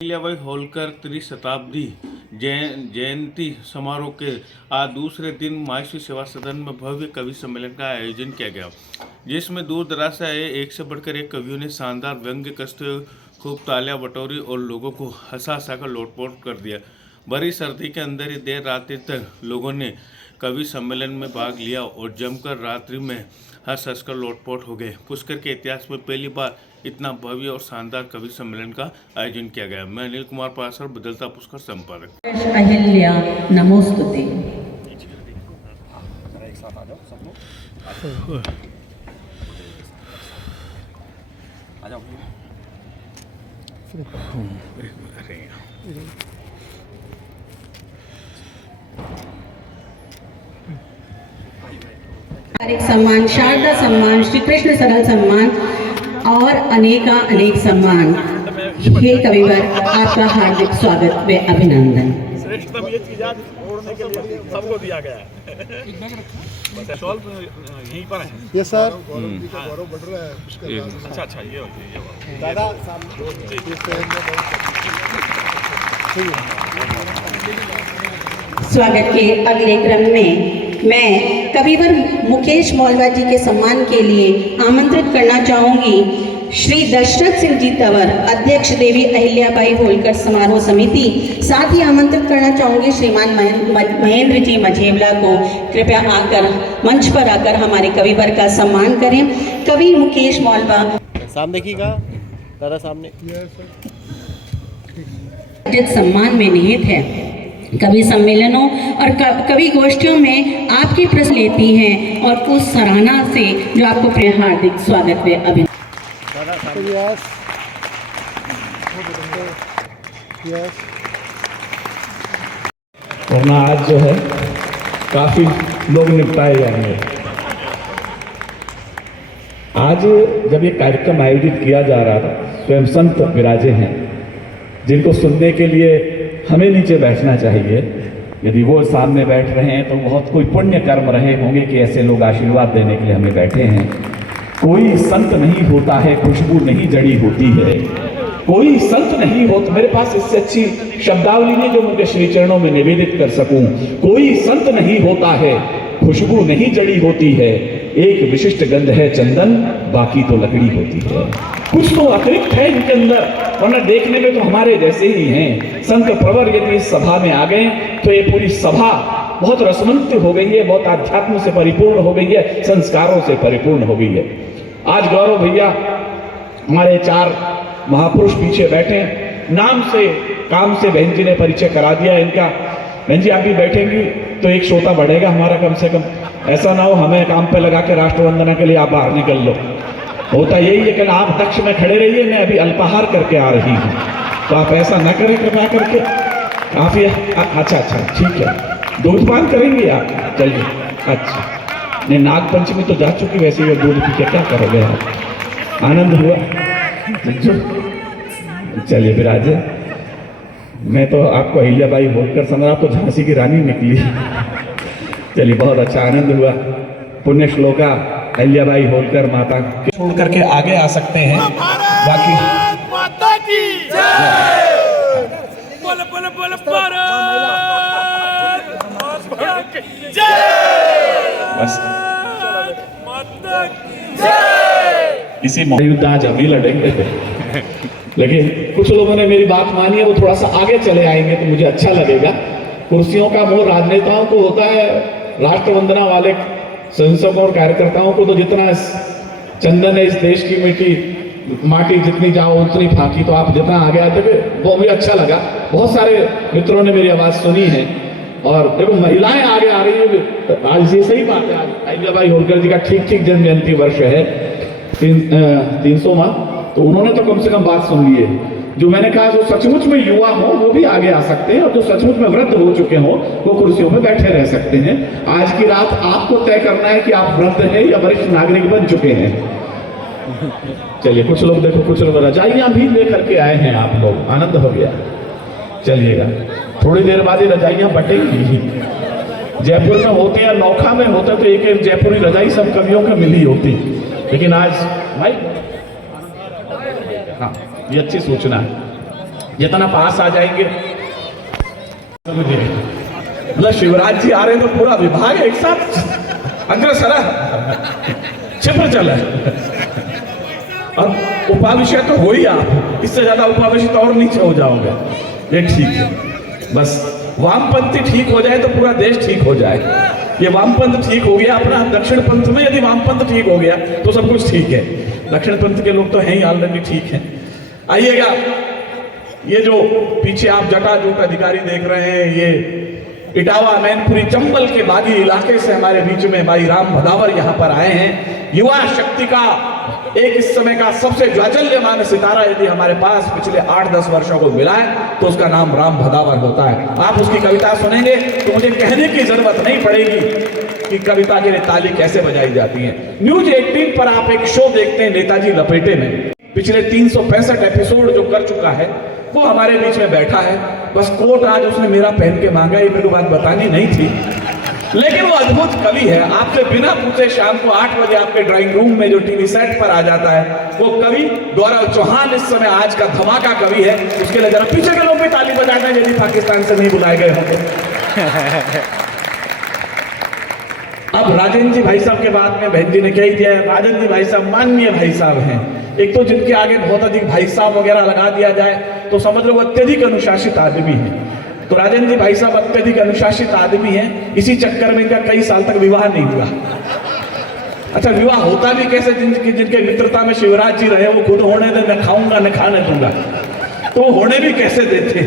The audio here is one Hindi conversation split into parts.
अहिल्याबाई होलकर त्रिशताब्दी जयंती समारोह के आज दूसरे दिन महर्षि सेवा सदन में भव्य कवि सम्मेलन का आयोजन किया गया, जिसमें दूर दराज से आए एक से बढ़कर एक कवियों ने शानदार व्यंग्य कसते हुए खूब तालियां बटोरी और लोगों को हंसा हंसा कर लोटपोट कर दिया। भरी सर्दी के अंदर ही देर रात्रि तक लोगों ने कवि सम्मेलन में भाग लिया और जमकर रात्रि में हंस हंस कर लोटपोट हो गए। पुष्कर के इतिहास में पहली बार इतना भव्य और शानदार कवि सम्मेलन का आयोजन किया गया। मैं अनिल कुमार पासर, बदलता पुष्कर संपादक। अहिल्या नमोस्तुते। एक सम्मान, शारदा सम्मान, श्री कृष्ण सरल सम्मान और अनेका अनेक सम्मान। हे कविवर, आपका हार्दिक स्वागत व अभिनंदन। श्रेष्ठतम ये चीज आज ओढ़ने के लिए सबको दिया गया है। शॉल यहीं पर है। ये सर गौरव बढ़ रहा है। अच्छा ये दादा स्वागत के अगले क्रम में मैं कविवर मुकेश मौलवा जी के सम्मान के लिए आमंत्रित करना चाहूंगी श्री दशरथ सिंह जी तंवर, अध्यक्ष देवी अहिल्याबाई होलकर समारोह समिति। साथ ही आमंत्रित करना चाहूंगी श्रीमान महेंद्र जी मझेवला को, कृपया आकर मंच पर आकर हमारे कविवर का सम्मान करें। कवि मुकेश मौलवा सामने देखिएगा, दादा सामने। सम्मान में निहित है। कवि सम्मेलनों और कवि गोष्ठियों में आपकी प्रश्न लेती हैं और उस सराहना से जो आपको प्रिय हार्दिक स्वागत व अभिनंदन। वरना आज जो है काफी लोग निपटाए जाएंगे। आज जब ये कार्यक्रम आयोजित किया जा रहा था, स्वयं संत विराजे हैं जिनको सुनने के लिए हमें नीचे बैठना चाहिए। यदि वो सामने बैठ रहे हैं तो बहुत कोई पुण्य कर्म रहे होंगे कि ऐसे लोग आशीर्वाद देने के लिए हमें बैठे हैं। कोई संत नहीं होता है, खुशबू नहीं जड़ी होती है। कोई संत नहीं होता, मेरे पास इससे अच्छी शब्दावली नहीं जो मुझे श्री चरणों में निवेदित कर सकूं। कोई संत नहीं होता है, खुशबू नहीं जड़ी होती है। एक विशिष्ट गंध है चंदन, बाकी तो लकड़ी होती है। कुछ तो अतिरिक्त है इनके अंदर, वरना देखने में तो हमारे जैसे ही हैं। संत प्रवर यदि इस सभा में आ गए तो ये पूरी सभा बहुत रसवंत हो गई है, बहुत आध्यात्म से परिपूर्ण हो गई है, संस्कारों से परिपूर्ण हो गई है। आज गौरव भैया हमारे 4 महापुरुष पीछे बैठे, नाम से काम से बहन जी ने परिचय करा दिया इनका। बहन जी आप भी बैठेंगी तो एक श्रोता बढ़ेगा हमारा कम से कम। ऐसा ना हो हमें काम पे लगा के राष्ट्र वंदना के लिए आप बाहर निकल लो। होता यही है कि आप दक्ष में खड़े रहिए, मैं अभी अल्पाहार करके आ रही हूँ, तो आप ऐसा न करें कृपया करके। काफी अच्छा ठीक है, दूधपान करेंगे आप? चलिए अच्छा, नहीं नाग पंचमी तो जा चुकी, वैसे ही दूध पी के क्या करोगे आप? आनंद हुआ? चलिए विराजे। मैं तो आपको अहिल्याबाई होलकर समझा, आप तो झांसी की रानी निकली। चलिए बहुत अच्छा, आनंद हुआ। पुण्य श्लोका अहिल्याबाई होलकर माता छोड़ करके आगे आ सकते हैं। बाकी माता की जय। बोल बोल बोल बस माता की जय। इसी युद्ध आज हम ही लड़ेंगे। लेकिन कुछ लोगों ने मेरी बात मानी है, वो थोड़ा सा आगे चले आएंगे तो मुझे अच्छा लगेगा। कुर्सियों का मोह राजनेताओं को होता है, राष्ट्र वंदना वाले संसदों और कार्यकर्ताओं को तो जितना चंदन है इस देश की माटी जितनी जाओ उतनी फाकी। तो आप जितना आगे आते थे वो मुझे अच्छा लगा। बहुत सारे मित्रों ने मेरी आवाज सुनी है और देखो महिलाएं आगे आ रही है। आज ये सही बात है, आज अहिल्याबाई होलकर जी का ठीक जन्म जयंती वर्ष है 300वां, तो उन्होंने तो कम से कम बात सुन ली है। जो मैंने कहा जो सचमुच में युवा हो वो भी आगे आ सकते हैं, और जो सचमुच में वृद्ध हो चुके हो वो कुर्सियों में बैठे रह सकते हैं। आज की रात आपको तय करना है कि आप वृद्ध हैं या वरिष्ठ नागरिक बन चुके हैं। चलिए कुछ लोग देखो, कुछ लोग रजाइयां भी लेकर के आए हैं। आप लोग आनंद हो गया। चलिएगा, थोड़ी देर बाद ही रजाइयां बटेंगी। जयपुर में होते या नौखा में होते तो एक जयपुरी रजाई सब कवियों को मिली होती, लेकिन आज भाई हाँ ये अच्छी सूचना है। जितना पास आ जाएंगे, मतलब शिवराज जी आ रहे हैं तो पूरा विभाग एक साथ अग्रसर छिप चला है। और उपाविषय तो हो ही आप, इससे ज्यादा उपाविषय तो और नीचे हो जाओगे। ये ठीक है, बस वामपंथी ठीक हो जाए तो पूरा देश ठीक हो जाए। ये वामपंथ ठीक हो गया अपना, दक्षिण पंथ में यदि वामपंथ ठीक हो गया तो सब कुछ ठीक है। दक्षिण पंथ के लोग तो हैं ही ऑलरेडी ठीक है। आइएगा, ये जो पीछे आप जटाजूट अधिकारी देख रहे हैं, ये इटावा मैनपुरी चंबल के बागी इलाके से हमारे बीच में भाई राम भदावर यहाँ पर आए हैं। युवा शक्ति का एक इस समय का सबसे जाजल्यमान सितारा यदि हमारे पास पिछले 8-10 वर्षों को मिला है तो उसका नाम राम भदावर होता है। आप उसकी कविता सुनेंगे तो मुझे कहने की जरूरत नहीं पड़ेगी कि कविता के लिए ताली कैसे बजाई जाती है। न्यूज 18 पर आप एक शो देखते हैं नेताजी लपेटे में, पिछले 365 एपिसोड जो कर चुका है वो हमारे बीच में बैठा है। बस कोट आज उसने मेरा पहन के मांगा, ये मेरे को बात बतानी नहीं थी, लेकिन वो अद्भुत कवि है। आपसे बिना पूछे शाम को 8 बजे आपके ड्राइंग रूम में जो टीवी सेट पर आ जाता है वो कवि गौरव चौहान इस समय आज का धमाका कवि है। उसके लिए जरा पीछे के लोग भी ताली बजाना यदि पाकिस्तान से नहीं बुलाए गए होंगे। अब राजेंद्र जी भाई साहब के बाद में बहन जी ने कह दिया है, राजेंद्र जी भाई साहब माननीय भाई साहब हैं। एक तो जिनके आगे बहुत अधिक भाई साहब वगैरह लगा दिया जाए तो समझ लो वो अत्यधिक अनुशासित आदमी है। तो राजेंद्र जी भाई साहब अत्यधिक अनुशासित आदमी हैं, इसी चक्कर में इनका कई साल तक विवाह नहीं हुआ। अच्छा, विवाह होता भी कैसे? जिनके मित्रता में शिवराज जी रहे वो खुद होने दे, न खाऊंगा न खाने दूंगा, तो होने भी कैसे देते।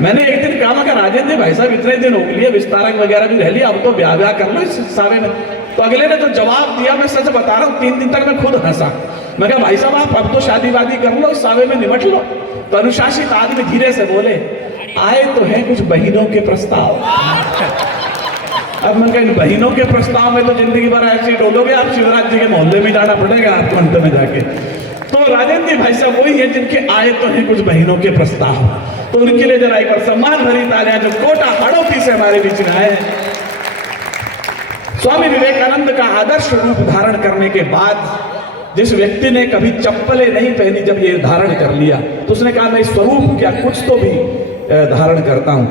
मैंने एक दिन कहा कि राजेंद्र भाई साहब इतने दिन हो लिए, विस्तारक वगैरह भी रह लिया, अब तो ब्याह कर लो इस सारे में। तो अगले ने तो जवाब दिया, मैं सच बता रहा हूँ, 3 दिन तक मैं खुद हंसा। मैं कहा भाई साहब आप अब तो शादी वादी कर लो, इस सावे में निपट लो। तो अनुशासित आदमी धीरे से बोले, आए तो है कुछ बहनों के प्रस्ताव। अब मैं कहा बहनों के प्रस्ताव में तो जिंदगी भर ऐसे डोलोगे आप, शिवराज जी के मोहल्ले में जाना पड़ेगा आपको अंत में जाके। तो राजेंद्र जी भाई साहब वही है जिनके आए तो है कुछ बहनों के प्रस्ताव। तो उनके लिए जरा एक बार सम्मान भरी तालियां जो कोटा हड़ौती से हमारे बीच में आए हैं। स्वामी विवेकानंद का आदर्श रूप धारण करने के बाद जिस व्यक्ति ने कभी चप्पलें नहीं पहनी, जब ये धारण कर लिया तो उसने कहा मैं स्वरूप क्या कुछ तो भी धारण करता हूं।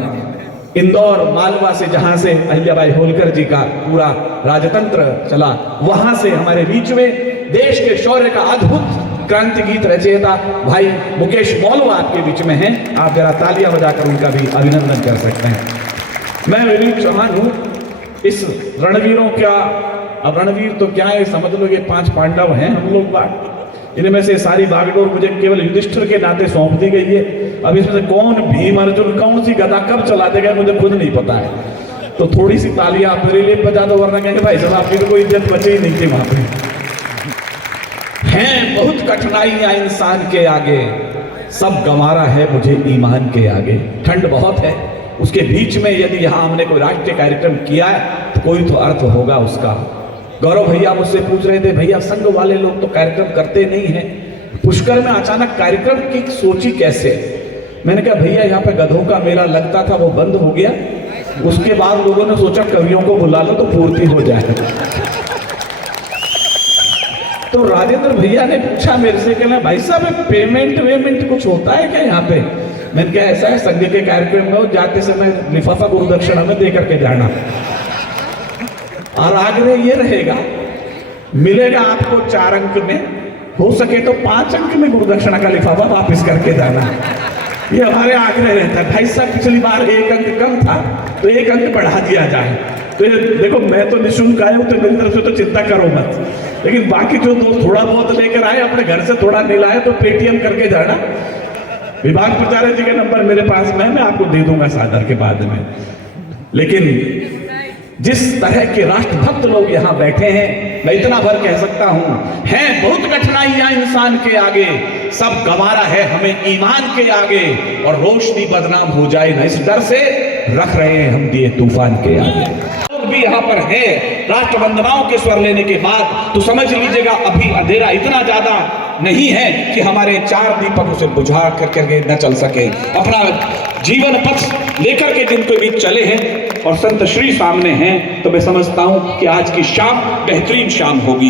इंदौर मालवा से जहां से अहिल्याबाई होलकर जी का पूरा राजतंत्र चला, वहां से हमारे बीच में देश के शौर्य का अद्भुत क्रांति गीत रचयिता भाई मुकेश मौलवा आपके बीच में हैं। आप जरा तालियां बजाकर उनका भी अभिनंदन कर सकते हैं। मैं विनीत चौहान हूं। इस रणवीरों का, अब रणवीर तो क्या है समझ लो, ये 5 पांडव हैं हम लोग बात, इनमें से सारी बागडोर मुझे केवल युधिष्ठिर के नाते सौंप दी गई है। अब इसमें से कौन भीम अर्जुन कौन सी गदा कब चला देगा मुझे खुद नहीं पता है। तो थोड़ी सी तालियां आप मेरे लिए बजा दो, वरना कहेंगे भाई साहब आपकी तो कोई इज्जत बची ही नहीं थी वहां पे। हैं बहुत कठिनाइयां इंसान के आगे, सब गंवारा है मुझे ईमान के आगे। ठंड बहुत है, उसके बीच में यदि यहाँ हमने कोई राष्ट्रीय कार्यक्रम किया है तो कोई तो अर्थ होगा उसका। गौरव भैया मुझसे पूछ रहे थे, भैया संघ वाले लोग तो कार्यक्रम करते नहीं हैं, पुष्कर में अचानक कार्यक्रम की सोची कैसे? मैंने कहा भैया यहाँ पे गधों का मेला लगता था, वो बंद हो गया, उसके बाद लोगों ने सोचा कवियों को बुला लो तो पूर्ति हो जाए। तो राजेंद्र भैया ने पूछा मेरे से, कहना भाई साहब पेमेंट वेमेंट कुछ होता है क्या यहाँ पे? मैंने कहा ऐसा है, संघ के कार्यक्रम में जाते समय लिफाफा गुरुदक्षिणा में दे करके जाना, और आग्रह ये रहेगा मिलेगा आपको 4 अंक में, हो सके तो 5 अंक में गुरुदक्षिणा का लिफाफा वापस करके जाना। ये हमारे आग्रह रहता है। भाई साहब पिछली बार 1 अंक कम था तो 1 अंक बढ़ा दिया जाए। तो ये देखो मैं तो निःशुल्क आया हूँ तो मेरी तरफ से तो चिंता करो मत, लेकिन बाकी जो दोस्त थोड़ा बहुत लेकर आए, अपने घर से थोड़ा नहीं लाए तो पेटीएम करके जाना। विभाग प्राचार्य जी का नंबर मेरे पास में, मैं आपको दे दूंगा सादर के बाद में। लेकिन जिस तरह के राष्ट्रभक्त लोग यहाँ बैठे हैं, मैं इतना भर कह सकता हूं, हैं बहुत कठिनाइयां इंसान के आगे, सब गंवारा है हमें ईमान के आगे, और रोशनी बदनाम हो जाए ना इस डर से रख रहे हैं हम दिए तूफान के आगे। लोग भी यहाँ पर है राष्ट्रवंदनाओं के स्वर लेने के बाद, तो समझ लीजिएगा अभी अंधेरा इतना ज्यादा नहीं है कि हमारे 4 दीपक उसे बुझा करके न चल सके। अपना जीवन पथ लेकर के जिनके बीच चले हैं और संत श्री सामने हैं, तो मैं समझता हूं कि आज की शाम बेहतरीन शाम होगी।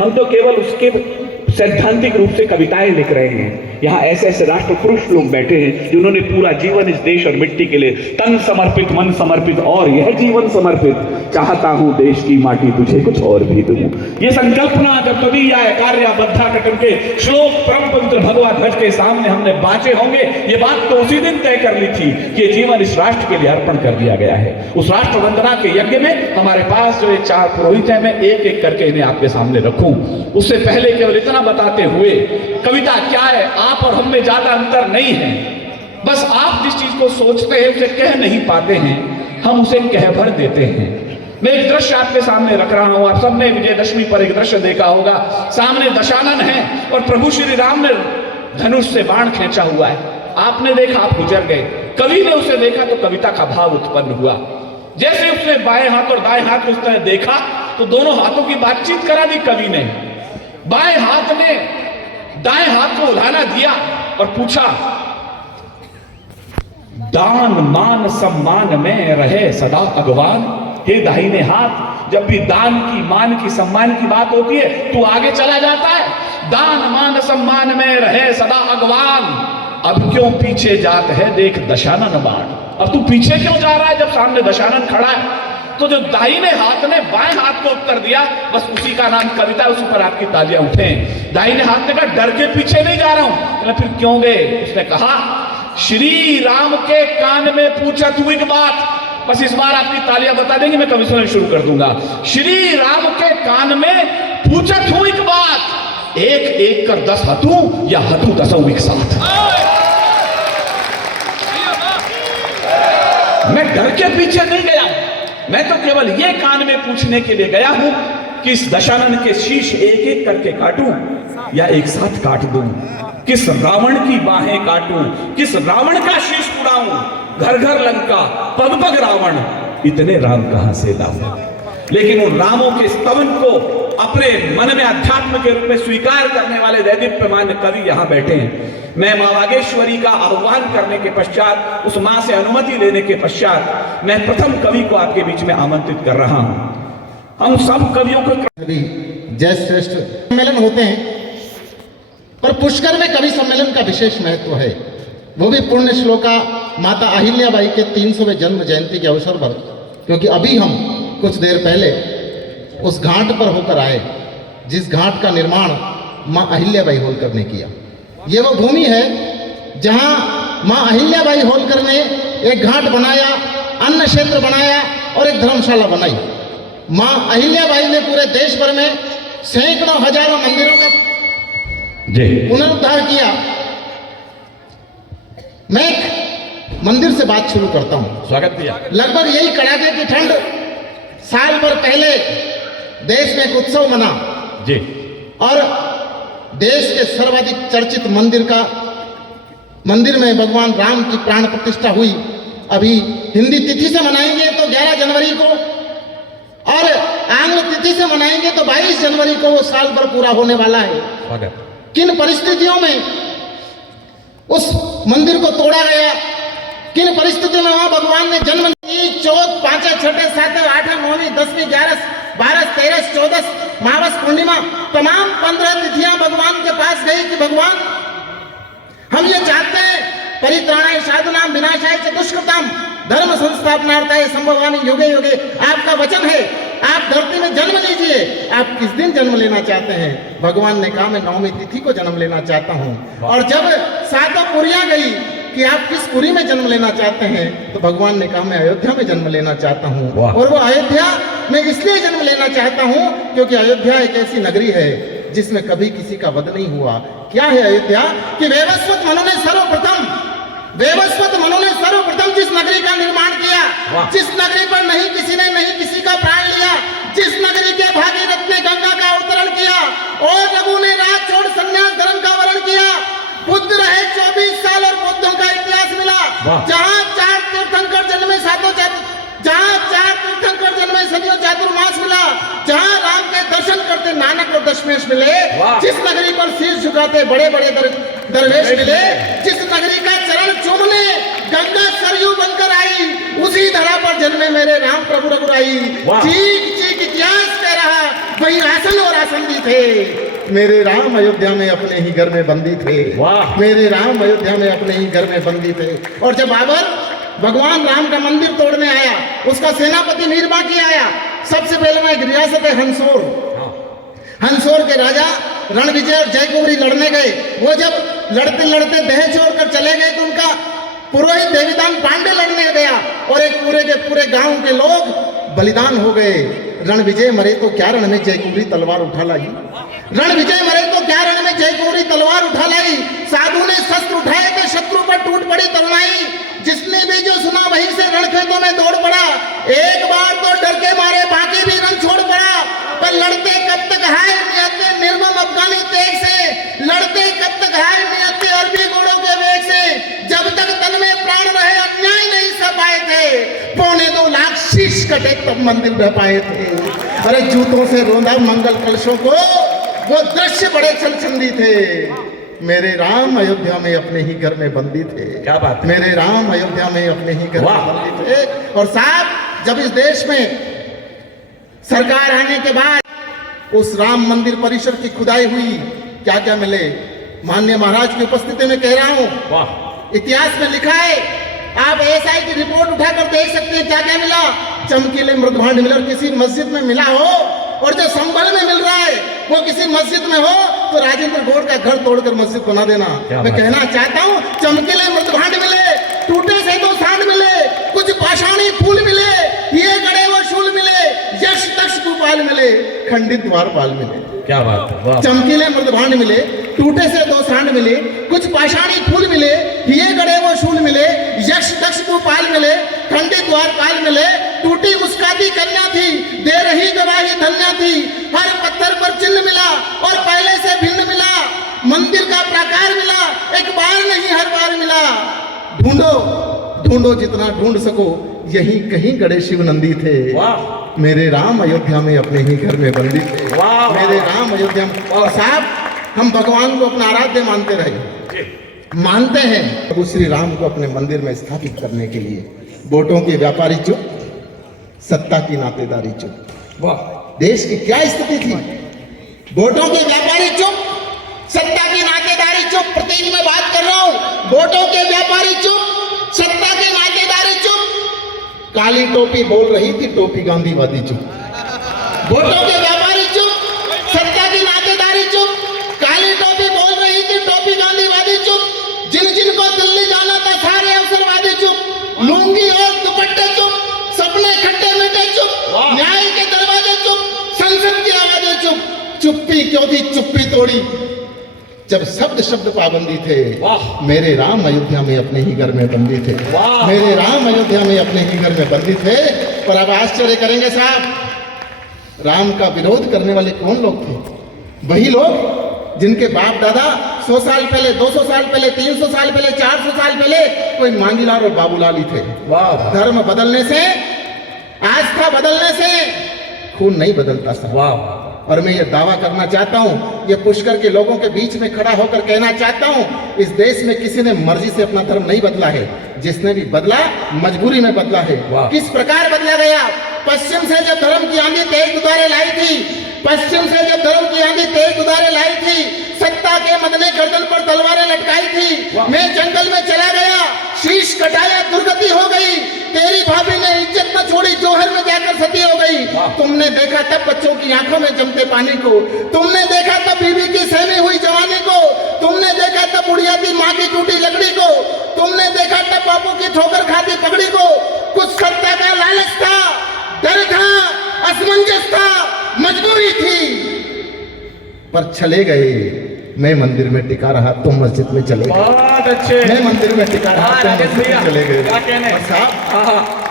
हम तो केवल उसके सैद्धांतिक रूप से कविताएं लिख रहे हैं। यहाँ ऐसे ऐसे राष्ट्र पुरुष लोग बैठे हैं जिन्होंने पूरा जीवन इस देश और मिट्टी के लिए तन समर्पित, मन समर्पित और यह जीवन समर्पित, चाहता हूं देश की माटी तुझे कुछ और भी दूं। ये संकल्पना जब कभी या कार्य बद्धा कटन के श्लोक परम पवित्र भगवा ध्वज के सामने हमने बांचे होंगे, ये बात तो उसी दिन तय कर ली थी कि ये जीवन इस राष्ट्र के लिए अर्पण कर दिया गया है। उस राष्ट्र वंदना के यज्ञ में हमारे पास जो ये 4 पुरोहित हैं, मैं एक एक करके इन्हें आपके सामने रखूं। उससे पहले केवल इतना बताते हुए, कविता क्या है, आप और हम में ज्यादा अंतर नहीं है। बस आप जिस चीज को सोचते हैं उसे कह नहीं पाते हैं, हम उसे कह भर देते हैं। मैं एक दृश्य आपके सामने रख रहा हूं। आप सबने विजयदशमी पर एक दृश्य देखा होगा। सामने दशानन है और प्रभु श्री राम ने धनुष से बाण खींचा हुआ है। आपने देखा, आप गुजर गए। कवि ने उसे देखा तो कविता का भाव उत्पन्न हुआ। जैसे उसने बाएं हाथ और दाएं हाथ को उस तरह देखा तो दोनों हाथों की बातचीत करा दी कवि ने। बाएं हाथ ने दाएं हाथ को उलाहना दिया और पूछा, दान मान सम्मान में रहे सदा अगवान। हे दाहिने हाथ, जब भी दान की, मान की, सम्मान की बात होती है तू आगे चला जाता है। दान मान सम्मान में रहे सदा अगवान, अब क्यों पीछे जात है देख दशानन बाण। अब तू पीछे क्यों जा रहा है जब सामने दशानन खड़ा है। तो जो दाहिने हाथ ने बाएं हाथ को उत्तर दिया, बस उसी का नाम कविता, उसी पर आपकी तालियां उठे। दाहिने हाथ ने कहा, डर के पीछे नहीं जा रहा हूं। फिर क्यों गए? उसने कहा, श्री राम के कान में पूछा तू एक बात। बस इस बार आपकी तालियां बता देंगे, मैं कवि सुनाना शुरू कर दूंगा। श्री राम के कान में पूछा तू एक बात, एक एक कर 10 हतू या हतू 10 एक साथ। मैं डर के पीछे नहीं गया, मैं तो केवल ये कान में पूछने के लिए गया हूं कि इस दशानन के शीश एक एक करके काटूं या एक साथ काट दूं। किस रावण की बाहें काटूं, किस रावण का शीश उड़ाऊं। घर घर लंका, पग पग रावण, इतने राम कहां से लाऊं। लेकिन उन रामों के स्तवन को अपने मन में अध्यात्म के रूप में स्वीकार करने वाले दैदीप्यमान कवि यहां बैठे हैं। मैं मां वागेश्वरी का आह्वान करने के पश्चात, उस मां से अनुमति लेने के पश्चात, मैं प्रथम कवि को आपके बीच में आमंत्रित कर रहा हूं। हम सब कवियों को जय श्रेष्ठ सम्मेलन होते हैं, पर पुष्कर में कवि सम्मेलन का विशेष महत्व है। वो भी पुण्य श्लोका माता अहिल्याबाई के 300वें जन्म जयंती के अवसर पर, क्योंकि अभी हम कुछ देर पहले उस घाट पर होकर आए जिस घाट का निर्माण मां अहिल्याबाई होलकर ने किया। ये वो भूमि है जहां मां अहिल्याबाई होलकर ने एक घाट बनाया, अन्न क्षेत्र बनाया और एक धर्मशाला बनाई। मां अहिल्याबाई ने पूरे देश भर में सैकड़ों हजारों मंदिरों का पुनरुद्धार किया। मैं एक मंदिर से बात शुरू करता हूं। स्वागत किया। लगभग यही कड़ाके की ठंड साल भर पहले देश में एक उत्सव मना जी, और देश के सर्वाधिक चर्चित मंदिर में भगवान राम की प्राण प्रतिष्ठा हुई। अभी हिंदी तिथि से मनाएंगे तो 11 जनवरी को, और आंग्ल तिथि से मनाएंगे तो 22 जनवरी को वो साल भर पूरा होने वाला है। स्वागत। किन परिस्थितियों में उस मंदिर को तोड़ा गया, किन परिस्थितियों में वहां भगवान ने जन्म ली। चौथ, 5, 6, 7, 8, 9, 10, 11, 12, 13, 14 मावस पूर्णिमा, तमाम 15 तिथियां भगवान के पास गई कि भगवान हम ये चाहते हैं, परित्राणाय साधुनाम विनाशाय च दुष्कृताम धर्म संस्थापनार्थाय संभवामि युगे युगे। आपका वचन है, आप धरती में जन्म लीजिए। आप किस दिन जन्म लेना चाहते हैं? भगवान ने कहा मैं 9वीं तिथि को जन्म लेना चाहता हूं। और जब 7 पुरियां गई कि आप किस पुरी में जन्म लेना चाहते हैं, तो भगवान ने कहा मैं अयोध्या में जन्म लेना चाहता हूं। और वो अयोध्या में इसलिए जन्म लेना चाहता हूं क्योंकि अयोध्या एक ऐसी नगरी है जिसमें कभी किसी का वध नहीं हुआ। क्या है अयोध्या? कि वैवस्वत मनु ने सर्वप्रथम जिस नगरी का निर्माण किया, जिस नगरी पर नहीं किसी का प्राण लिया, जिस नगरी के भागीरथ ने गंगा का अवतरण किया और रघु ने राज छोड़ संन्यास धर्म का वर्ण किया। बुद्ध रहे 24 साल और बुद्धों का इतिहास मिला। जहां 4 तीर्थंकर जन्मे सदियों चातुर्मास मिला, जहां राम के दर्शन करते नानक और दशमेश मिले, जिस नगरी पर शीश झुकाते बड़े बड़े दरवेश मिले, जिस नगरी का चरण चूमने गंगा सरयू बनकर आई, उसी धरा पर जन्मे मेरे राम प्रभु रघुराई। चीख चीख इतिहास कह रहा, वही आसन और आसंदी थे। मेरे राम अयोध्या में अपने ही घर में बंदी थे। वाह। मेरे राम अयोध्या में अपने ही घर में बंदी थे। और जब बाबर भगवान राम का मंदिर तोड़ने आया, उसका सेनापति मीर बांकी आया। सबसे पहले मैं रियासत है हंसोर के राजा रणविजय और जयकुमारी लड़ने गए। वो जब लड़ते लड़ते देह छोड़कर चले गए तो उनका पुरोहित देवीदान पांडे लड़ने गया और एक पूरे के पूरे गांव के लोग बलिदान हो गए। रणविजय मरे तो क्या रण में जयकुमारी तलवार उठा लाई। रणविजय मरे तो क्या रण में जयकुमारी तलवार उठा लाई। साधु ने शस्त्र उठाए थे, शत्रु पर टूट पड़ी तलवाई। जिसने भी जो सुना वहीं से रणखेतों में दौड़ पड़ा। एक बार तो डर के मारे बाकी भी रण छोड़ पड़ा। पर लड़ते कब तक हाय नियते निर्मम अफगानी तेग से, लड़ते कब तक हाय नियते अरबी घोड़ों के वेग से। जब तक तन में प्राण रहे अन्याय नहीं सह पाए थे। 2.25 लाख शीश कटे तब मंदिर बह पाए थे। अरे जूतों से रोंदा मंगल कलशों को, वो दृश्य बड़े छलछंदी थे। मेरे राम अयोध्या में अपने ही घर में बंदी थे। क्या बात है। मेरे राम अयोध्या में अपने ही घर में बंदी थे। और साहब जब इस देश में सरकार आने के बाद उस राम मंदिर परिसर की खुदाई हुई, क्या क्या मिले माननीय महाराज की उपस्थिति में कह रहा हूं। वाह। इतिहास में लिखा है, आप एएसआई की रिपोर्ट उठाकर देख सकते हैं क्या क्या मिला। चमकीले मृदभांड मिलर किसी मस्जिद में मिला हो, और जो संभल में मिल रहा है वो किसी मस्जिद में हो, तो राजेंद्र गौड़ का घर तोड़कर मस्जिद बना देना। मैं कहना चाहता हूँ, चमकीले मृदभांड मिले, टूटे से दो सांड मिले, कुछ पाषाणी फूल मिले, ये गड़े वो शूल मिले, यक्ष तक्ष गोपाल मिले, खंडित द्वारपाल मिले। क्या बात है। वाह। चमकीले मृदभांड मिले, टूटे से दो सांड मिले, कुछ पाषाणी फूल मिले, ये गड़े वो शूल मिले, यक्ष दक्ष गोपाल मिले, खंडित द्वारपाल मिले। टूटी मुस्काती कन्या थी, दे रही गवाही धन्या थी। हर पत्थर पर चिन्ह मिला और पहले से भिन्न मिला। मंदिर का प्राकार मिला, एक बार नहीं हर बार मिला। ढूंढो ढूंढो जितना ढूंढ सको, यहीं कहीं गड़े शिव नंदी थे। वाह। मेरे राम अयोध्या में अपने ही घर में बंदी थे। वाह। मेरे राम अयोध्या में। और साहब हम भगवान को अपना आराध्य मानते रहे, मानते हैं। प्रभु श्री राम को अपने मंदिर में स्थापित करने के लिए वोटों के व्यापारी चुप, सत्ता की नातेदारी चुप। वाह। देश की क्या स्थिति थी। वोटों के व्यापारी चुप, सत्ता की नातेदारी चुप। प्रतीक में बात कर रहा हूं। वोटों के व्यापारी चुप, सत्ता की नातेदारी चुप। काली टोपी बोल रही थी, टोपी गांधीवादी चुप। वोटों के व्यापारी चुप, सत्ता की नातेदारी चुप। काली टोपी बोल रही थी, टोपी गांधीवादी चुप। जिन जिनको दिल्ली जाना था सारे अवसरवादी चुप। लुंगी और दुपट्टे चुप, सपने खट्टे मीठे चुप। न्याय के दरवाजे चुप, संसद की आवाजें चुप। चुप्पी क्यों थी, चुप्पी तोड़ी जब शब्द शब्द पाबंदी थे। मेरे राम अयोध्या में अपने ही घर में बंदी थे। मेरे राम अयोध्या में अपने ही घर में बंदी थे। पर अब आश्चर्य करेंगे साहब, राम का विरोध करने वाले कौन लोग थे? वही लोग जिनके बाप दादा 100 साल पहले, 200 साल पहले, 300 साल पहले, 400 साल पहले कोई मांगीलाल और बाबूलाल ही थे। धर्म बदलने से, आस्था बदलने से खून नहीं बदलता साहब। और मैं ये दावा करना चाहता हूँ, ये पुष्कर के लोगों के बीच में खड़ा होकर कहना चाहता हूँ, इस देश में किसी ने मर्जी से अपना धर्म नहीं बदला है। जिसने भी बदला मजबूरी में बदला है। किस प्रकार बदला गया? पश्चिम से जब धर्म की आंधी तेज गुदारे लाई थी, पश्चिम से जब धर्म की आंधी तेज गुदारे लाई थी, सत्ता के मदने गर्दन पर तलवारें लटकाई थी। मैं जंगल में चला गया, शीश कटाया, दुर्गति हो गई। तेरी भाभी ने इज्जत न छोड़ी, जोहर में जाकर सती हो गई। तुमने देखा तब बच्चों की आंखों में जमते पानी को, तुमने देखा तब बीवी की सहमी हुई जवानी को, तुमने देखा तब बुढ़िया की माँ की टूटी लकड़ी को, तुमने देखा तब बापू की ठोकर खाती पगड़ी को। कुछ सत्ता का लालच था, डर था, असमंजस था, मजबूरी थी, पर चले गए। मैं मंदिर में टिका रहा, तुम मस्जिद में चले गए। बहुत अच्छे। मैं मंदिर में टिका रहा, तुम मस्जिद में चले गए। क्या कहने? और साहब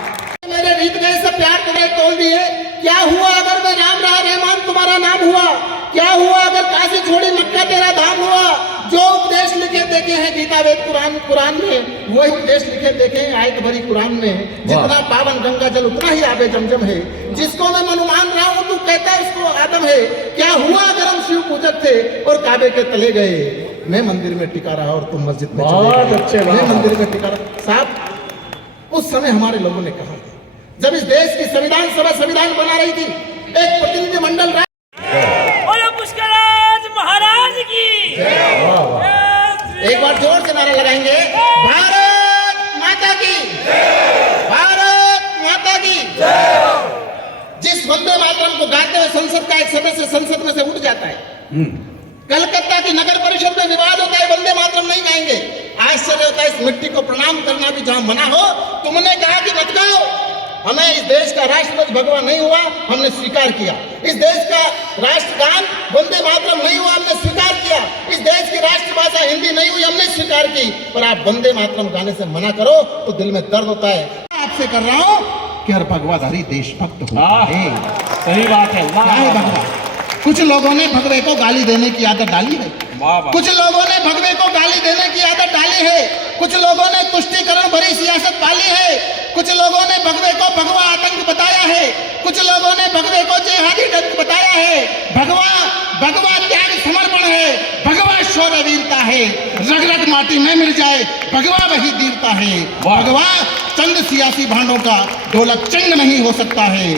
मेरे रीत गए सब प्यार तुम्हें तोड़ दिए। क्या हुआ अगर मैं राम रहा, रहमान तुम्हारा नाम हुआ? क्या हुआ अगर काशी छोड़ी मक्का तेरा धाम हुआ? जो उपदेश लिखे देखे हैं गीता वेद कुरान में, वही उपदेश लिखे देखे हैं आयत भरी कुरान में। जितना पावन गंगा जल उतना ही आबे जमजम है। जिसको मैं मनु मान रहा हूँ, तू कहता है उसको आदम है। क्या हुआ अगर हम शिव पूजक थे और काबे के तले गए? मैं मंदिर में टिका रहा और तुम मस्जिद में चले गए। अच्छे। मैं मंदिर में टिका रहा। साहब उस समय हमारे लोगों ने कहा, जब इस देश की संविधान सभा संविधान बना रही थी, एक प्रतिनिधि मंडल कहेंगे भारत माता की, भारत माता की। जिस वंदे मातरम को गाते हुए संसद का एक सदस्य संसद में से उठ जाता है, कलकत्ता की नगर परिषद में विवाद होता है, वंदे मातरम नहीं गाएंगे। आश्चर्य होता है, इस मिट्टी को प्रणाम करना भी जहां मना हो, तुमने कहा कि मत गाओ। हमें इस देश का राष्ट्रध्वज भगवा नहीं हुआ, हमने स्वीकार किया। इस देश का राष्ट्रगान वंदे मातरम नहीं हुआ, हमने स्वीकार किया। इस देश की राष्ट्रभाषा हिंदी नहीं हुई, हमने स्वीकार की। पर आप वंदे मातरम गाने से मना करो तो दिल में दर्द होता है। आपसे कर रहा हूं कि हर भगवाधारी देशभक्त होता है। सही बात है। क्या है भगवा? कुछ लोगों ने भगवे को गाली देने की आदत डाली है, कुछ लोगों ने भगवे को गाली देने की आदत डाली है, कुछ लोगों ने तुष्टीकरण भरी सियासत पाली है, कुछ लोगों ने भगवे को भगवा आतंक बताया है, कुछ लोगों ने भगवे को जिहादी डंक बताया है। भगवा त्याग समर्पण है, भगवा शौर्य वीरता है। रग रग माटी में मिल जाए, भगवा वही दीरता है। भगवा चंद सियासी भांडों का ढोलक चंग नहीं हो सकता है।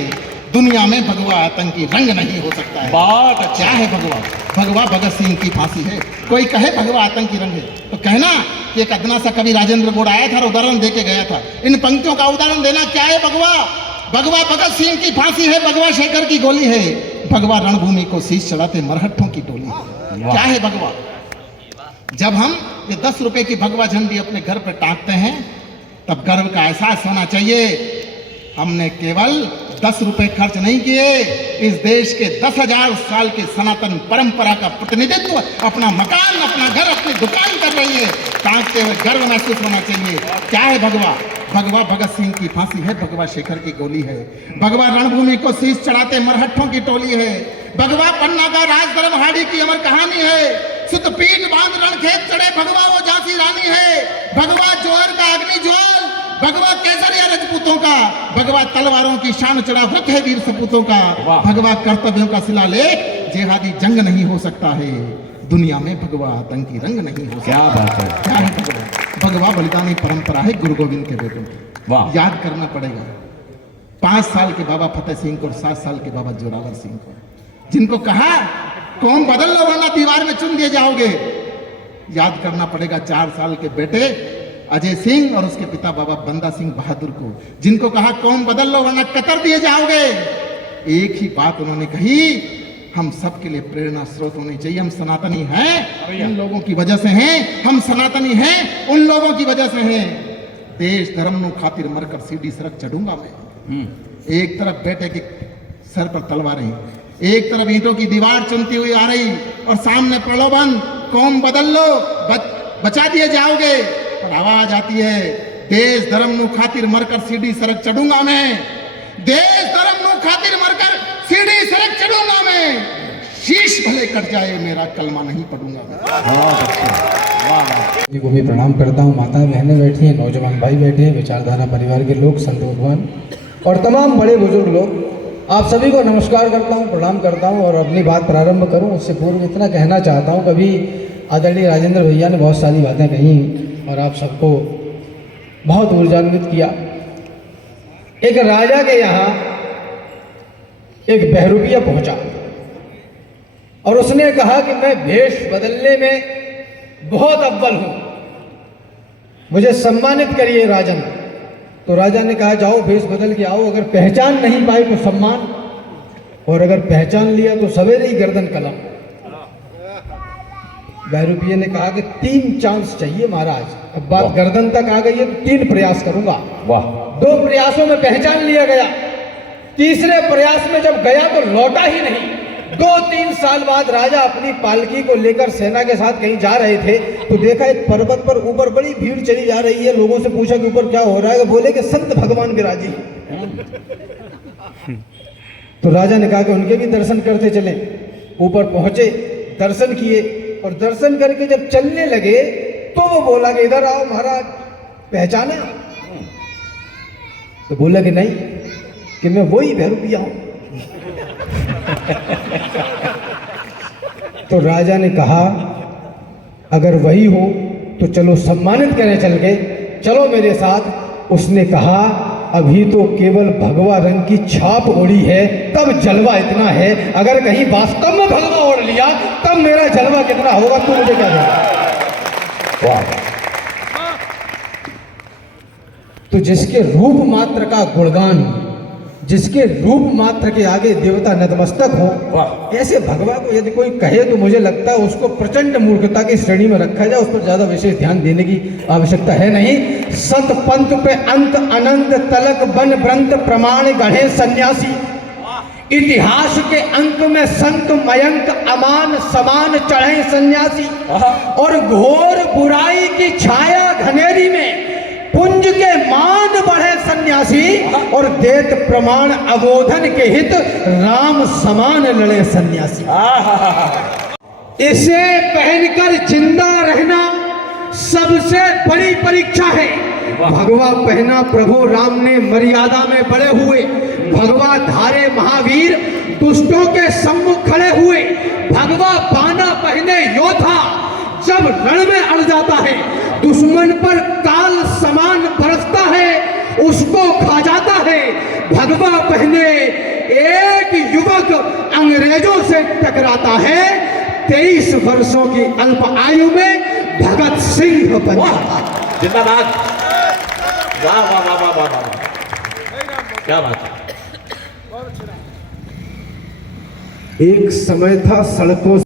दुनिया में भगवा आतंकी रंग नहीं हो सकता है। बात अच्छा क्या है भगवा? भगवा भगत सिंह की फांसी है। कोई कहे भगवा आतंकी रंग है तो कहना कि एक अदना सा कवि राजेंद्र गौड़ आया था और उदाहरण देके गया था। इन पंक्तियों का उदाहरण देना। क्या है भगवा? भगवा भगत सिंह की फांसी है, भगवा शेखर की गोली है, भगवा रणभूमि को शीश चढ़ाते मरहट्ठों की टोली है। क्या है भगवा? जब हम ये 10 रुपए की भगवा झंडी अपने घर पर टांगते हैं तब गर्व का एहसास होना चाहिए। हमने केवल 10 रुपए खर्च नहीं किए, इस देश के 10,000 साल के सनातन परंपरा का प्रतिनिधित्व अपना मकान, अपना घर, अपनी दुकान कर रही है। टांगते हुए गर्व महसूस होना चाहिए। क्या है भगवा? भगवा भगत सिंह की फांसी है, भगवा शेखर की गोली है, भगवा रणभूमि को शीश चढ़ाते मरहट्ठों की टोली है, भगवा पन्ना का राज धर्महाड़ी की अमर कहानी है। सुत पीठ बांध रणखेत चढ़े भगवा वो झांसी रानी है, भगवा जोहर का अग्नि ज्वाल, भगवा केसरिया रजपूतों का, भगवा तलवारों की शान चढ़ा व्रत है वीर सपूतों का, भगवा कर्तव्यों का शिलालेख, जिहादी जंग नहीं हो सकता है। दुनिया में भगवा आतंकी रंग नहीं हो सकता। क्या बात है? क्या है भगवा? भगवा बलिदानी परंपरा है गुरु गोविंद के बेटों की। वाह। याद करना पड़ेगा 5 साल के बाबा फतेह सिंह को और 7 साल के बाबा जोरावर सिंह को, जिनको कहा कौम बदल लो वरना दीवार में चुन दिए जाओगे। याद करना पड़ेगा 4 साल के बेटे अजय सिंह और उसके पिता बाबा बंदा सिंह बहादुर को, जिनको कहा कौम बदल लो वरना कतर दिए जाओगे। एक ही बात उन्होंने कही, हम सबके लिए प्रेरणा स्रोत होनी चाहिए। हम सनातनी हैं, इन लोगों की वजह से हैं। हम सनातनी हैं, उन लोगों की वजह से हैं। देश धर्म नु खातिर मरकर सीधी सड़क चढ़ूंगा मैं। एक तरफ बेटे के सर पर तलवारें, एक तरफ ईंटों की दीवार चुनती हुई आ रही और सामने प्रलोभन, कौम बदल लो बचा दिए जाओगे। पर आवाज आती है, देश धर्म नु खातिर मरकर सीधी सड़क चढ़ूंगा मैं, देश धर्म नु खातिर मरकर सीधी सड़क चढ़ूंगा मैं, शीश भले कट जाए मेरा कलमा नहीं पढ़ूंगा मैं। जी को भी प्रणाम करता हूँ। माता बहनें बैठी हैं, नौजवान भाई बैठे हैं, विचारधारा परिवार के लोग, संत भगवान और तमाम बड़े बुजुर्ग लोग, आप सभी को नमस्कार करता हूँ, प्रणाम करता हूँ। और अपनी बात प्रारंभ करूँ उससे पूर्व इतना कहना चाहता हूँ, कभी आदरणीय राजेंद्र भैया ने बहुत सारी बातें कही और आप सबको बहुत ऊर्जान्वित किया। एक राजा के यहाँ एक बहरूपिया पहुंचा और उसने कहा कि मैं भेष बदलने में बहुत अव्वल हूं, मुझे सम्मानित करिए राजन। तो राजा ने कहा जाओ भेष बदल के आओ, अगर पहचान नहीं पाए तो सम्मान, और अगर पहचान लिया तो सवेरे ही गर्दन कलम। बहरूपिये ने कहा कि 3 चांस चाहिए महाराज, अब बात गर्दन तक आ गई है तो 3 प्रयास करूंगा। वाह। 2 प्रयासों में पहचान लिया गया, तीसरे प्रयास में जब गया तो लौटा ही नहीं। 2-3 साल बाद राजा अपनी पालकी को लेकर सेना के साथ कहीं जा रहे थे तो देखा एक पर्वत पर ऊपर बड़ी भीड़ चली जा रही है। लोगों से पूछा कि ऊपर क्या हो रहा है, बोले कि संत भगवान विराजी। तो राजा ने कहा कि उनके भी दर्शन करते चले। ऊपर पहुंचे, दर्शन किए और दर्शन करके जब चलने लगे तो वो बोला कि इधर आओ महाराज, पहचाने? तो बोला कि नहीं, कि मैं वही बहरूपिया हूं। तो राजा ने कहा अगर वही हो तो चलो सम्मानित करें, चल के चलो मेरे साथ। उसने कहा अभी तो केवल भगवा रंग की छाप ओढ़ी है, तब जलवा इतना है, अगर कहीं वास्तव में भगवा ओढ़ लिया तब मेरा जलवा कितना होगा, तू मुझे क्या देगा? वाह। तो जिसके रूप मात्र का गुणगान, जिसके रूप मात्र के आगे देवता नतमस्तक हो, ऐसे भगवा को यदि कोई कहे तो मुझे लगता है उसको प्रचंड मूर्खता की श्रेणी में रखा जाए, उस पर ज्यादा विशेष ध्यान देने की आवश्यकता है नहीं। सत पंथ पे अंत अनंत तलक बन ब्रंत प्रमाण गढ़े सन्यासी, इतिहास के अंक में संत मयंक अमान समान चढ़े सन्यासी, और घोर बुराई की छाया घनेरी में पुंज के मान बढ़े सन्यासी, और देत प्रमाण अबोधन के हित राम समान लड़े सन्यासी। इसे पहनकर जिंदा रहना सबसे बड़ी परीक्षा है। भगवा पहना प्रभु राम ने मर्यादा में बड़े हुए, भगवा धारे महावीर दुष्टों के सम्मुख खड़े हुए, भगवा बाना पहने योद्धा जब रण में अड़ जाता है, दुश्मन पर काल समान बरसता है, उसको खा जाता है। भगवा पहने एक युवक अंग्रेजों से टकराता है, 23 वर्षों की अल्प आयु में भगत सिंह बन जाता है। जिंदाबाद, वाह वाह वाह वाह वाह वाह, क्या बात है। एक समय था सड़कों,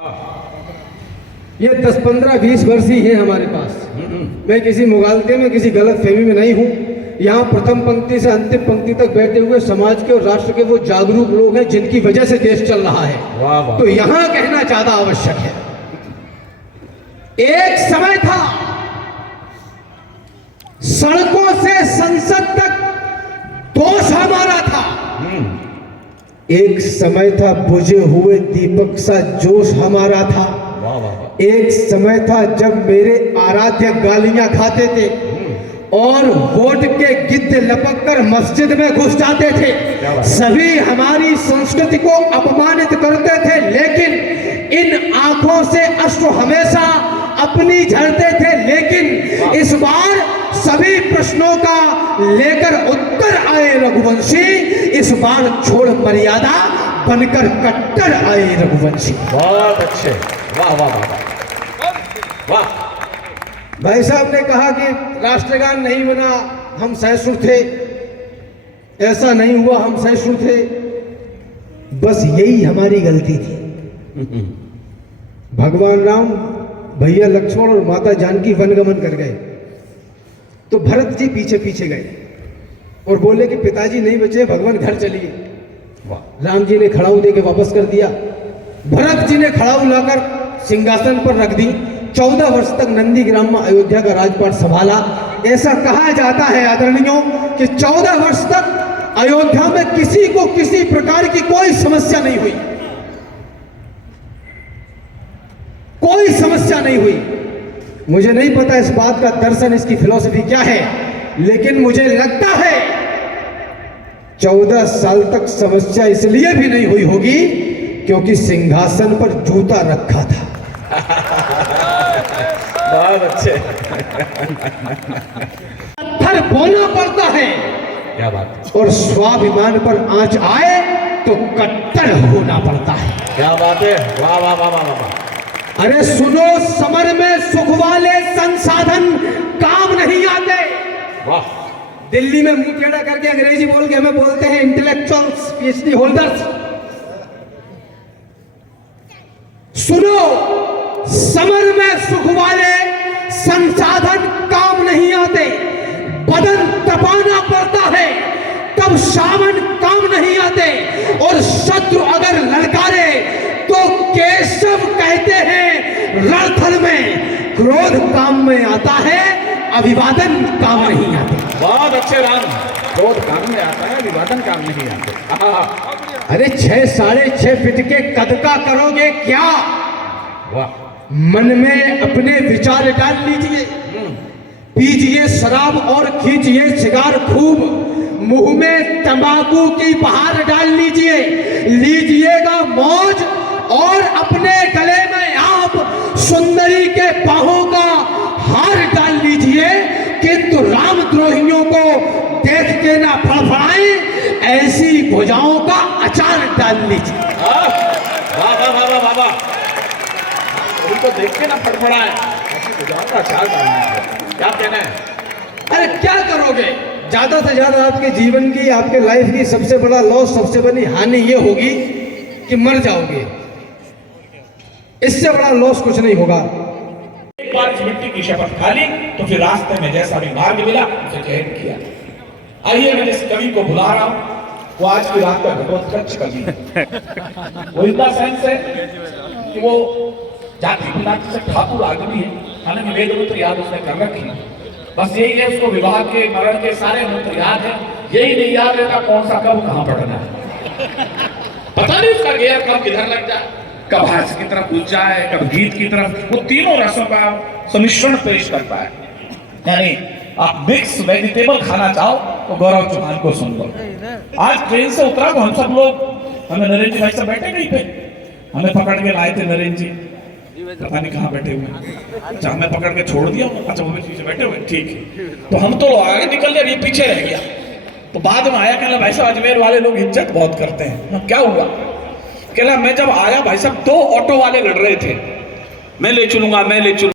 ये 10, 15, 20 वर्ष ही है हमारे पास। मैं किसी मुगालते में, किसी गलत फहमी में नहीं हूँ। यहाँ प्रथम पंक्ति से अंतिम पंक्ति तक बैठे हुए समाज के और राष्ट्र के वो जागरूक लोग हैं जिनकी वजह से देश चल रहा है। वाह वाह। तो यहाँ कहना ज्यादा आवश्यक है। एक समय था सड़कों से संसद तक दोष हमारा था, एक समय था बुझे हुए दीपक सा जोश हमारा था, एक समय था जब मेरे आराध्य गालियां खाते थे और वोट के गिद्ध लपक कर मस्जिद में घुस जाते थे। सभी हमारी संस्कृति को अपमानित करते थे, लेकिन इन आंखों से अश्रु हमेशा अपनी झरते थे। लेकिन इस बार सभी प्रश्नों का लेकर उत्तर आए रघुवंशी, इस बार छोड़ मर्यादा बनकर कट्टर आए रघुवंशी। बहुत अच्छे, वाह वाह वाह वाह। भाई साहब ने कहा कि राष्ट्रगान नहीं बना, हम सहिष्णु थे, ऐसा नहीं हुआ, हम सहिष्णु थे। बस यही हमारी गलती थी। भगवान राम, भैया लक्ष्मण और माता जानकी वनगमन कर गए, तो भरत जी पीछे पीछे गए और बोले कि पिताजी नहीं बचे, भगवान घर चलिए। राम जी ने खड़ाऊ दे के वापस कर दिया। भरत जी ने खड़ाऊ लाकर सिंहासन पर रख दी। 14 वर्ष तक नंदीग्राम में अयोध्या का राजपाट संभाला। ऐसा कहा जाता है आदरणीयों कि 14 वर्ष तक अयोध्या में किसी को किसी प्रकार की कोई समस्या नहीं हुई, कोई समस्या नहीं हुई। मुझे नहीं पता इस बात का दर्शन, इसकी फिलॉसफी क्या है, लेकिन मुझे लगता है 14 साल तक समस्या इसलिए भी नहीं हुई होगी क्योंकि सिंहासन पर जूता रखा था। बहुत अच्छे, पत्थर बोलना पड़ता है, क्या बात, और स्वाभिमान पर आंच आए तो कट्टर होना पड़ता है। क्या बात है, वाह वाह वाह वाह वाह। अरे सुनो, समर में सुख वाले संसाधन काम नहीं आते। वाह। दिल्ली में मुंह टेढ़ा करके अंग्रेजी बोल के हमें बोलते हैं इंटेलेक्चुअल्स, पीएचडी होल्डर्स। सुनो, समर में सुख वाले संसाधन काम नहीं आते, बदन तपाना पड़ता है, तब सावन काम नहीं आते। और शत्रु अगर ललकारे तो केशव कहते हैं रणथल में क्रोध काम में आता है, अभिवादन काम नहीं आते। बहुत अच्छे राम, क्रोध काम में आता है, अभिवादन काम नहीं आते। अरे 6 साढ़े 6 फीट के कद का करोगे क्या? वाह। मन में अपने विचार डाल लीजिए, पीजिए शराब और खींचिए सिगार खूब, मुंह में तंबाकू की बहार डाल लीजिए, लीजिएगा मौज, और अपने गले में आप सुंदरी के बाहों का हार डाल लीजिए, किंतु रामद्रोहियों को देख के ना फड़फड़ाएं, ऐसी भुजाओं का अचार डाल लीजिए। वाह वाह वाह वाह वाह। उनको देख के ना फड़फड़ाएं, ऐसी भुजाओं का अचार डालना है। क्या कहना है? अरे क्या करोगे? ज़्यादा से ज़्यादा आपके जीवन की, आपके लाइफ की सबसे बड़ा लॉस, सबसे बड़ी हानि ये होगी कि मर जाओगे। इससे बड़ा लॉस कुछ नहीं होगा। एक बार इस मिट्टी की शपथ खा ली तो फिर रास्ते में जैसा भी मार्ग मिला उसे चयन किया। आइए मैं इस कवि को बुला रहा हूं, वो आज की रात का घटोत्कच कवि है। वो इतना सेंस है कि वो जाति पिताजी से ठाकुर आदमी है, हालांकि वेद मंत्र याद उसने कर रखी है। बस यही है, उसको विवाह के मरण के सारे मंत्र याद है, यही नहीं याद रहता कौन सा कब कहां पढ़ना है। पता नहीं उसका गेयर कब किधर लग जाए, कब हास्य की तरफ घुस जाए, कब गीत की तरफ। वो तीनों रसों का सम्मिश्रण पेश करता है। यानी आप मिक्स वेजिटेबल खाना चाहो तो गौरव चौहान को सुन लो। आज ट्रेन से उतरा तो हम सब लोग, हमें नरेंद्र जी भाई सब बैठे कहीं पे, हमें पकड़ के लाए थे नरेंद्र जी, पता नहीं कहाँ बैठे हुए। अच्छा हमें पकड़ के छोड़ दिया, अच्छा वो पीछे बैठे हुए, ठीक है। तो हम तो आगे निकल गए, ये पीछे रह गया। तो बाद में आया, कहला भाई साहब अजमेर वाले लोग इज्जत बहुत करते हैं। क्या हुआ? कहला मैं जब आया भाई साहब 2 ऑटो वाले लड़ रहे थे, मैं ले चलूंगा मैं ले चलूंगा।